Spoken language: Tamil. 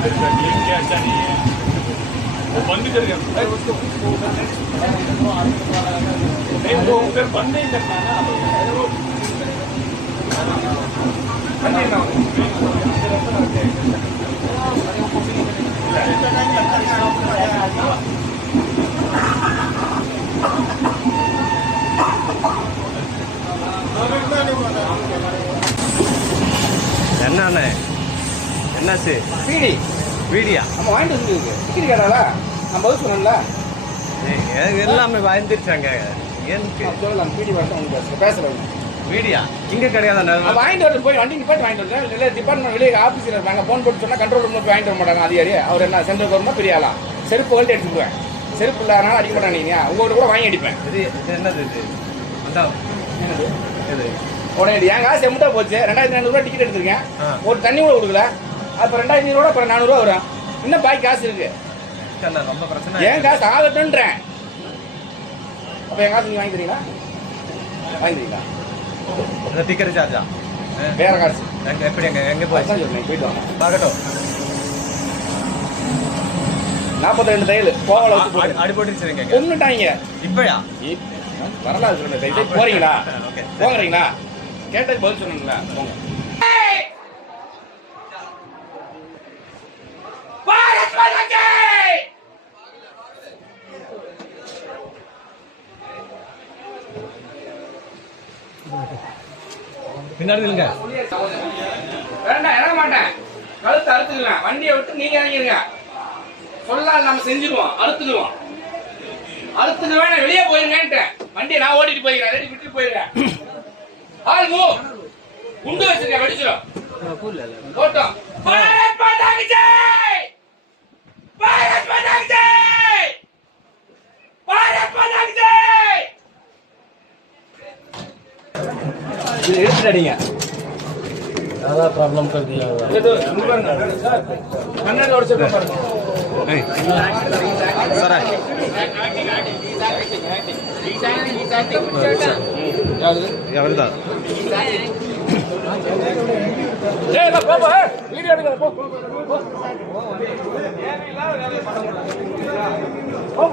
क्या अच्छा नहीं है वो बंद भी करके नहीं वो फिर बंद नहीं करना ना என்னண்ணே என்னாச்சு பீடி வீடியா நம்ம வாங்கிட்டு வந்துருக்கு டிக்கெட் கேட்டால நான் பதில் சொன்னேன்ல எல்லாமே பயந்துருச்சாங்க எனக்கு சொல்லலாம் பீடி வரட்டும் உங்களுக்கு பேசுகிறேன் வீடியா இங்கே கிடையாது நான் வாங்கிட்டு வரேன் போய் வண்டி நிப்பாட்டி வாங்கிட்டு வரேன் இல்லை டிபார்ட்மெண்ட் வெளியே ஆஃபீஸில் இருப்பாங்க ஃபோன் போட்டு சொன்னால் கண்ட்ரோல் ரூமில் போய் வாங்கிட்டு வர மாட்டாங்க அதிகாரி அவர் என்ன சென்ட்ரல் கவர்மெண்ட் பெரிய ஆளா செருப்பு கழட்டி எடுத்துக்குவேன் செருப்பு இல்லாதனால அடிக்க மாட்டேன் நீங்கள் உங்கள்கிட்ட கூட வாங்கி அடிப்பேன் இது என்னது இது அதான் என்னது இது உடனே என் காசு எம்பிட்டா போச்சு 2500 டிக்கெட் எடுத்திருக்கேன் ஒரு தண்ணி கூட கொடுக்கல அப்போ 2500 அப்புறம் 400 வரும் இன்னும் பாக்கி காசு இருக்கு ரொம்ப பிரச்சனை என் காசு ஆகட்டுன்றேன் அப்போ என் காசு நீங்கள் வாங்கி தரீங்களா வாங்கி தரீங்களா இந்த டிக்கெட் சார்ஜா வேற காசு எப்படி எங்கே போய் சொல்லுங்க போயிட்டு வாங்க பார்க்கட்டும் 42 தையல் கோவலை வச்சு அடிபட்டுருச்சுங்க கொண்டுட்டாங்க இப்பயா வரலாறு சொல்லுங்க போறீங்களா ஓகே போகிறீங்களா கேட்டதுக்கு பதில் சொன்னீங்களா போங்க பின்னாடி இல்லைங்க வேண்டாம் இறங்க மாட்டேன் கழுத்து அறுத்துக்கலாம் வண்டியை விட்டு நீங்க இறங்கிருங்க சொல்லலாம் நம்ம செஞ்சிருவோம் அறுத்துக்குவோம் அறுத்துக்குவேன் வெளியே போயிருங்கன்ட்டேன் வண்டியை நான் ஓட்டிட்டு போயிருக்கேன் ரெடி விட்டுட்டு போயிருக்கேன் ஆள் மூ குண்டு வச்சிருக்கேன் வெடிச்சிடும் போட்டோம் பாரத் மாதா கி ஜெய் பாரத் மாதா கி ஜெய் பாரத் மாதா கி ஜெய் இது எடுத்துட்டீங்க ज़्यादा प्रॉब्लम कर दिया हुआ ये तो कन्नड़ और से पेपर सर ఎవరిదా ஏய் நான் பாப்பா வீடியோ எடுங்க போ போ